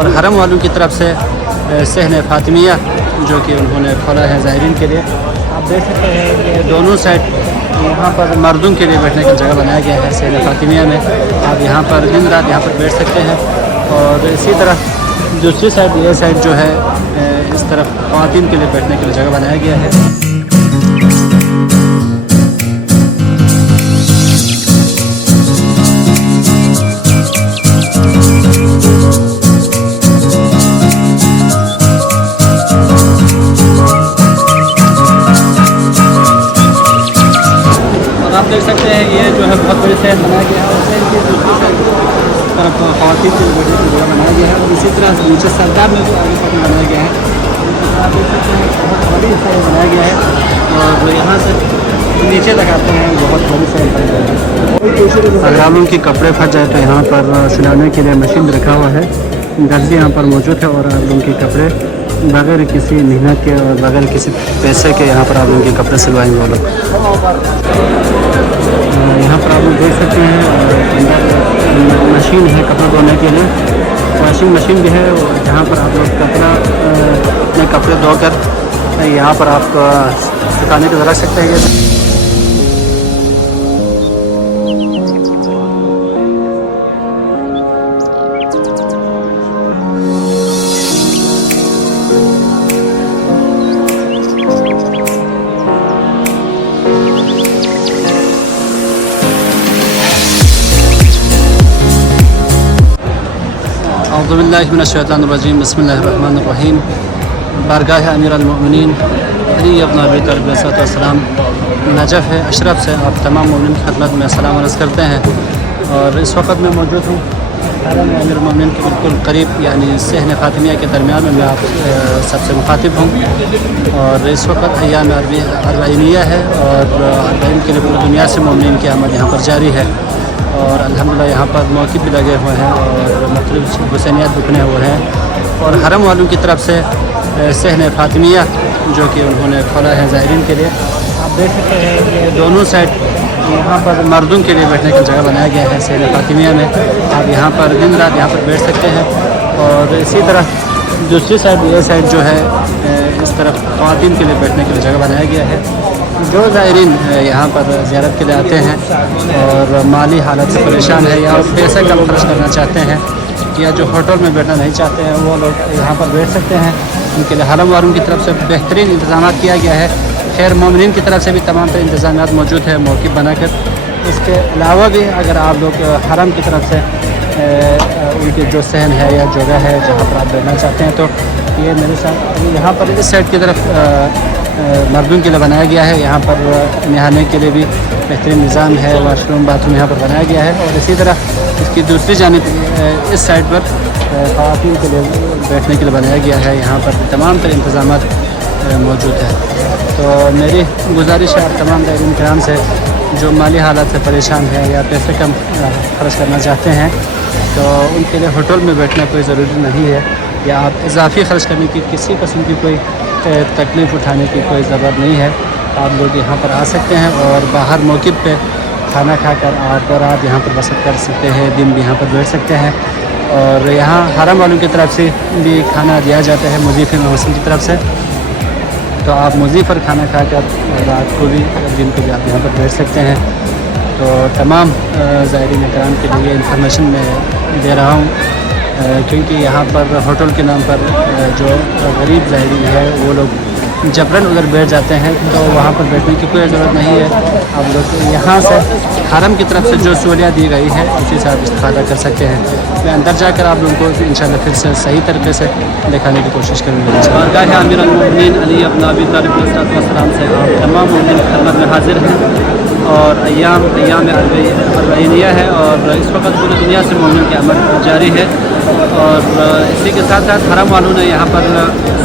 और हरम वालों की तरफ से सहन फ़ातिमिया जो कि उन्होंने खोला है ज़ायरीन के लिए। आप देख सकते हैं कि दोनों साइड यहाँ पर मर्दों के लिए बैठने की जगह बनाया गया है सहन फ़ातिमिया में। आप यहाँ पर दिन रात यहाँ पर बैठ सकते हैं। और इसी तरह दूसरी साइड ये साइड जो है इस तरफ ख़वातीन के लिए बैठने के लिए जगह बनाया गया है। आप देख सकते हैं ये जो है बहुत बड़ी शहर बनाया गया है और शहर की दूसरी तरफ ख़वातीन के लिए बैठने की जगह बनाया गया है। और इसी तरह नीचे सरदार में भी आगे तक बनाया गया है। आप देख सकते हैं बहुत बड़ी शहर बनाया गया है और यहाँ से नीचे तक आते हैं बहुत बड़ी शहर बनाया गया है। अगर आप उनके कपड़े फट जाए तो यहाँ पर सिलाने के लिए मशीन रखा हुआ है, दर्जी यहाँ पर मौजूद है। और आप उनके कपड़े बगैर किसी मेहनत के और बगैर किसी पैसे के यहाँ पर आप उनके कपड़े सिलवाएंगे वो लोग। यहाँ पर आप लोग देख सकते हैं अंदर मशीन है कपड़े धोने के लिए, वॉशिंग मशीन भी है जहाँ पर आप लोग अपने कपड़े धोकर यहाँ पर आप सुखाने के लिए रख सकते हैं। औज़ुबिल्लाहिमिनश्शैतानिर्रजीम बिस्मिल्लाहिर्रहमानिर्रहीम। बारगाह अमीर अल-मोमिनीन अली इब्न अबी तालिब अलैहिस्सलाम नजफ़ है अशरफ से आप तमाम मोमिन की खिदमत में सलाम अर्ज़ करते हैं। और इस वक्त मैं मौजूद हूँ हरम अमीर अल-मोमिनीन के बिल्कुल करीब यानी सहन फ़ातिमिया के दरमियान में मैं आप सबसे मुखातिब हूँ। और इस वक्त अय्याम अर्बईनिया है और अर्बईन के लिए पूरी दुनिया से मोमिन की आमद यहाँ पर जारी है। और अल्हम्दुलिल्लाह यहाँ पर मौक़िफ़ भी लगे हुए हैं और मुख्तलिफ़ हुसैनियत भी बने हुए हैं। और हरम वालों की तरफ से सहन फ़ातिमिया जो कि उन्होंने खोला है ज़ायरीन के लिए। आप देख सकते हैं कि दोनों साइड यहाँ पर मर्दों के लिए बैठने की जगह बनाया गया है सहन फ़ातिमिया में। आप यहाँ पर दिन रात यहाँ पर बैठ सकते हैं। और इसी तरह दूसरी साइड ये साइड जो है इस तरफ ख़वातीन के लिए बैठने के लिए जगह बनाया गया है। जो ज़ायरीन यहाँ पर ज़ियारत के लिए आते हैं और माली हालत से परेशान है या पैसा कम खर्च करना चाहते हैं या जो होटल में बैठना नहीं चाहते हैं वो लोग यहाँ पर बैठ सकते हैं। उनके लिए हरम वालों की तरफ से बेहतरीन इंतज़ाम किया गया है। खैर मोमिनीन की तरफ से भी तमाम तरह इंतज़ाम मौजूद है मौक़िफ़ बनाकर। इसके अलावा भी अगर आप लोग हरम की तरफ से उनकी जो सहन है या जगह है जहाँ पर आप बैठना चाहते हैं तो ये मेरे साथ यहाँ पर इस साइड की तरफ मर्दों के लिए बनाया गया है। यहाँ पर नहाने के लिए भी बेहतरीन निज़ाम है, वाशरूम बाथरूम यहाँ पर बनाया गया है। और इसी तरह इसकी दूसरी जानिब इस साइड पर ख़वातीन के लिए बैठने के लिए बनाया गया है। यहाँ पर तमाम तरह इंतज़ाम मौजूद है। तो मेरी गुजारिश है आप तमाम ज़ायरीन किराम से जो माली हालत से परेशान है या पैसे कम खर्च करना चाहते हैं तो उनके लिए होटल में बैठना कोई ज़रूरी नहीं है या आप इजाफ़ी ख़र्च करने की किसी किस्म की कोई तकलीफ़ उठाने की कोई ज़रूरत नहीं है। आप लोग यहाँ पर आ सकते हैं और बाहर मौक़िफ़ पे खाना खाकर आप रात यहाँ पर बसर कर सकते हैं, दिन भी यहाँ पर बैठ सकते हैं। और यहाँ हरम वालों की तरफ से भी खाना दिया जाता है मुज़ीफ़ मौसम की तरफ से। तो आप मुज़ीफ़ पर खाना खाकर रात को भी दिन को भी आप यहाँ पर बैठ सकते हैं। तो तमाम ज़ायरीन कराम के लिए इंफॉर्मेशन मैं दे रहा हूँ क्योंकि यहाँ पर होटल के नाम पर जो गरीब ज़ायरीन है वो लोग जबरन उधर बैठ जाते हैं तो वहाँ पर बैठने की कोई ज़रूरत नहीं है। आप लोग यहाँ से हरम की तरफ से जो सहूलियत दी गई है उसी से आप इस्तेफ़ादा कर सकते हैं। मैं अंदर जाकर आप लोगों को इंशाल्लाह फिर से सही तरीके से दिखाने की कोशिश करूँगा। बारगाह अमीर अल-मोमिनीन अली इब्न अबी तालिब अलैहिस्सलाम से आप तमाम मोमिन खिदमत में हाजिर हैं। और अय्याम अर्बईनिया है और इस वक्त पूरी दुनिया से मोमिन की आमद जारी है। और इसी के साथ साथ हरम वालों ने यहाँ पर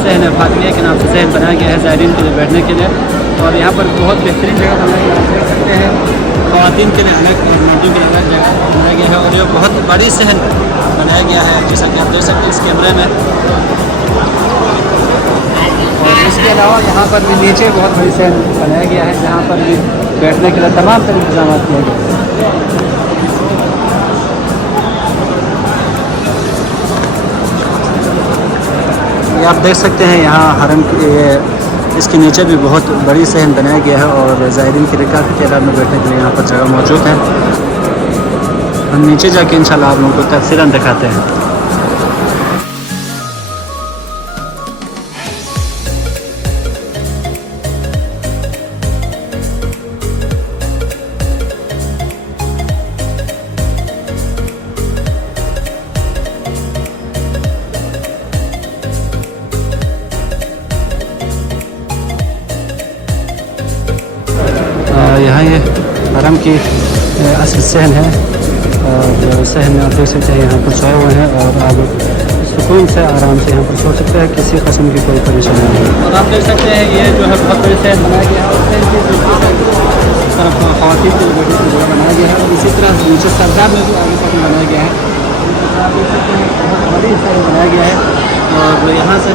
सहन फ़ातिमिया के नाम से सहन बनाया गया है ज़ायरीन के लिए बैठने के लिए। और यहाँ पर बहुत बेहतरीन जगह बनाई आप देख सकते हैं ख़वातीन के लिए अलग और मर्दों के लिए अलग जगह बनाया गया है। और ये बहुत बड़ी सहन बनाया गया है जैसा कि आप देख सकते हैं इस कैमरे में। और इसके अलावा यहाँ पर भी नीचे बहुत बड़ी सहन बनाया गया है जहाँ पर भी बैठने के लिए तमाम तरह इंतजाम किए गए हैं। ये आप देख सकते हैं यहाँ हरम के इसके नीचे भी बहुत बड़ी सहन बनाया गया है और ज़ायरीन के लिए काफ़ी तादाद में बैठने के लिए यहाँ पर जगह मौजूद है। हम नीचे जाके इंशाल्लाह आप लोगों को तफसीलन दिखाते हैं। यहाँ ये हरम की असल सहन है और सहन में आप देख सकते हैं यहाँ पर सोए हुए हैं और आप सुकून से आराम से यहाँ पर सो सकते हैं, किसी किस्म की कोई परेशानी नहीं है। और आप देख सकते हैं ये जो है बहुत बड़ी सहन बनाया गया है और सहन की तरफ ख़वातीन के बैठने की जगह बनाया गया है और इसी तरह नीचे सरदार में भी आगे तक बनाया गया है। आप देख सकते हैं बहुत बड़ी सहन बनाया गया है और यहाँ से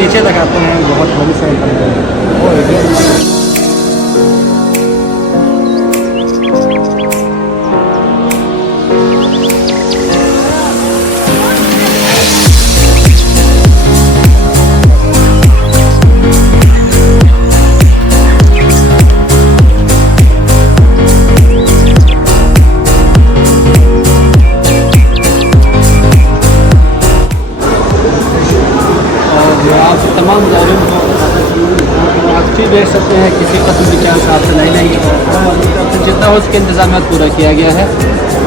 नीचे तक आते हैं बहुत बड़ी सहन बनाया गया है। तमाम ज़ायरीन को आप फिर देख सकते हैं किसी किस्म की चांस आपसे नहीं और जितना हो उसके इंतजाम पूरा किया गया है।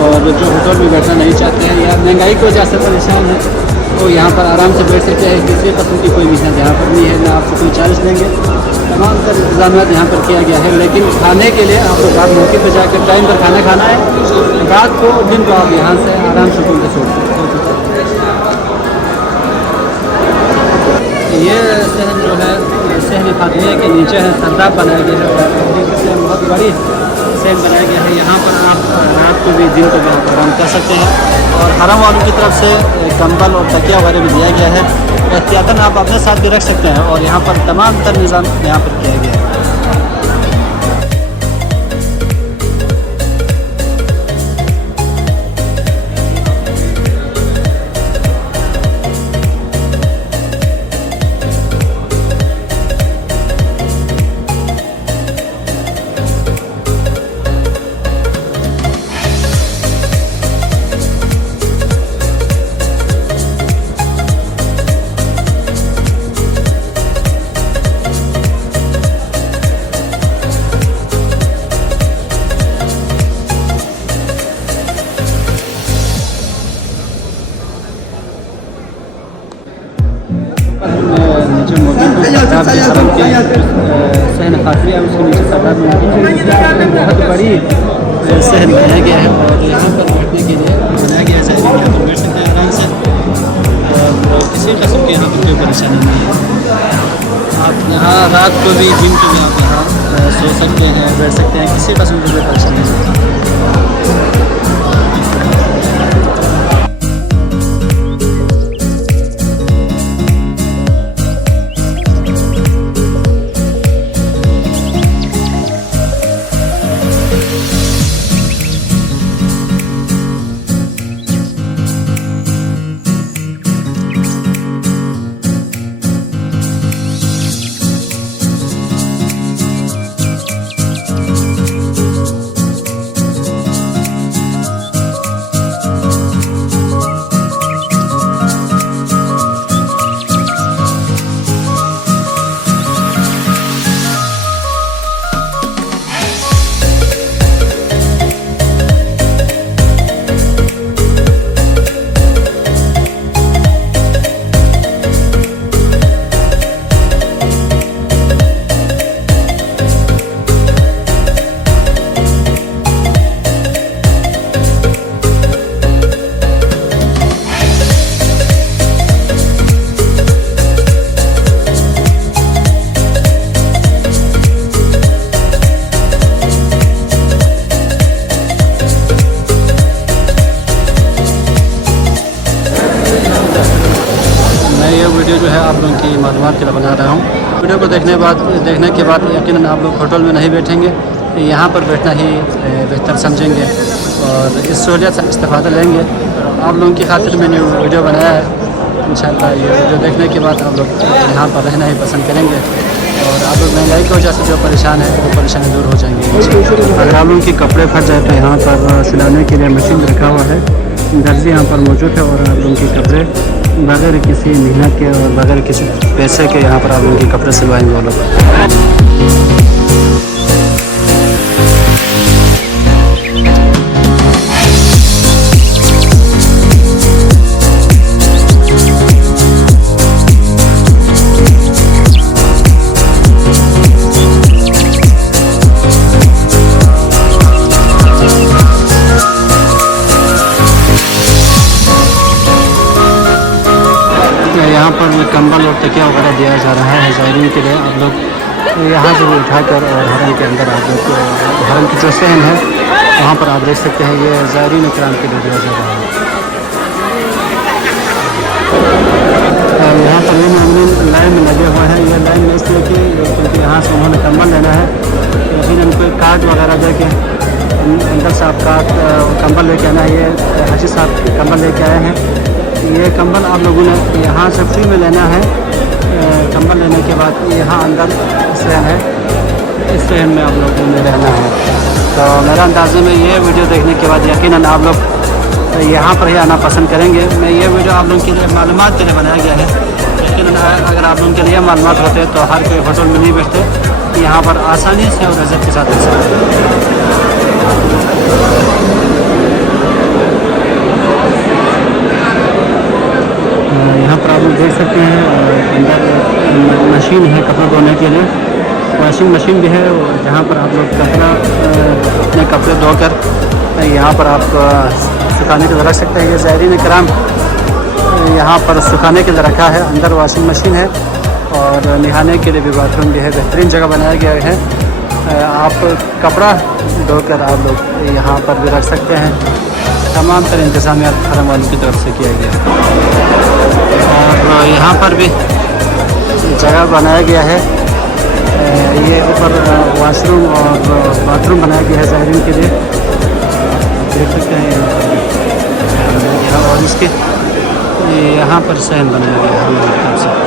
और जो होटल में बैठना नहीं चाहते हैं या महंगाई की वजह से परेशान है तो यहाँ पर आराम से बैठ सकते हैं, किसी किस्म की कोई मिशन यहाँ पर नहीं है, ना आपसे कोई चार्ज लेंगे। तमाम तर इंतजाम यहाँ पर किया गया है। लेकिन खाने के लिए आपको रात मौके पर जाकर टाइम पर खाना खाना है, रात को दिन को आप यहाँ से आराम से घूम के सो सकते हैं। ये सहन जो है सहन फातिमिया के नीचे है, सरदाब बनाया गया है और बहुत बड़ी सहन बनाया गया है। यहाँ पर आप रात को भी दिन को भी आप आराम कर सकते हैं और हरम वालों की तरफ से कंबल और तकिया वगैरह भी दिया गया है, एहतियातन आप अपने साथ भी रख सकते हैं और यहाँ पर तमाम तर निज़ाम यहाँ पर किया गया है। नीचे मौजूद सरदार के हरम के सहन फातिमिया उसके नीचे सरदार में बहुत बड़ी सहन बनाया गया है और यहाँ पर बैठने के लिए बनाया गया है। यहाँ पर बैठ सकते हैं आराम से और किसी किस्म की यहाँ पर कोई परेशानी नहीं है। आप यहाँ रात को भी दिन को भी आप यहाँ सो सकते हैं, बैठ सकते हैं, किसी किस्म की कोई परेशानी नहीं है। वीडियो जो है आप लोगों की मालूमात के लिए बना रहा हूँ। वीडियो को देखने के बाद यकीनन आप लोग होटल में नहीं बैठेंगे, यहाँ पर बैठना ही बेहतर समझेंगे और इस सहूलियत से इस्तेफ़ादा लेंगे। आप लोगों की खातिर मैंने वीडियो बनाया है इंशाअल्लाह ये वीडियो देखने के बाद आप लोग यहाँ पर रहना ही पसंद करेंगे और आप लोग महंगाई की वजह से जो परेशान है वो परेशानी दूर हो जाएंगी। अगर आप लोगों के कपड़े फट जाए तो यहाँ पर सिलाने के लिए मशीन रखा हुआ है, दर्जी यहाँ पर मौजूद है और आप लोगों के कपड़े बगैर किसी मेहनत के और बगैर किसी पैसे के यहाँ पर आप लोगों के कपड़े सिलवाएंगे वो लोग। यहाँ पर कंबल और तकिया वगैरह दिया जा रहा है ज़ायरीन के लिए। आप लोग यहाँ से भी उठाकर और हरम के अंदर आप लोग हरम की जो सहन है वहाँ पर आप देख सकते हैं, ये ज़ायरीन इकराम के लिए दिया जा रहा है। यहाँ पर ये मोमिन लाइन में लगे हुए हैं। ये लाइन में इसलिए क्योंकि यहाँ से उन्होंने कंबल लेना है, लेकिन उनको कार्ड वगैरह दे के अंदर से आप कार्ड कंबल लेके आना है। ये हाजी साहब कंबल लेके आए हैं। ये कंबल आप लोगों ने यहाँ से फ्री में लेना है। कंबल लेने के बाद यहाँ अंदर सहन है, इस सहन में आप लोगों ने रहना है। तो मेरा अंदाज़े में ये वीडियो देखने के बाद यकीनन आप लोग यहाँ पर ही आना पसंद करेंगे। मैं ये वीडियो आप लोगों के लिए मालूमात के लिए बनाया गया है, लेकिन अगर आप लोगों के लिए मालूमात होते तो हर कोई होटल में नहीं बैठते, यहाँ पर आसानी से और इज़्ज़त के साथ रह सकते। यहाँ पर आप लोग देख सकते हैं अंदर मशीन है कपड़े धोने के लिए, वॉशिंग मशीन भी है, जहाँ पर आप लोग अपने कपड़े धोकर यहाँ पर आप सुखाने के लिए रख सकते हैं। ये ज़ायरीन इकराम यहाँ पर सुखाने के लिए रखा है। अंदर वॉशिंग मशीन है और नहाने के लिए भी बाथरूम भी है। बेहतरीन जगह बनाया गया है। आप कपड़ा धोकर आप लोग यहाँ पर भी रख सकते हैं। तमाम तरह इंतज़ामिया हरम वालों की तरफ से किया गया है और यहाँ पर भी जगह बनाया गया है। ये ऊपर वॉशरूम और बाथरूम बनाया गया है ज़ायरीन के लिए, देख सकते हैं। और इसके यहाँ पर सहन बनाया गया है हमारी तरफ से।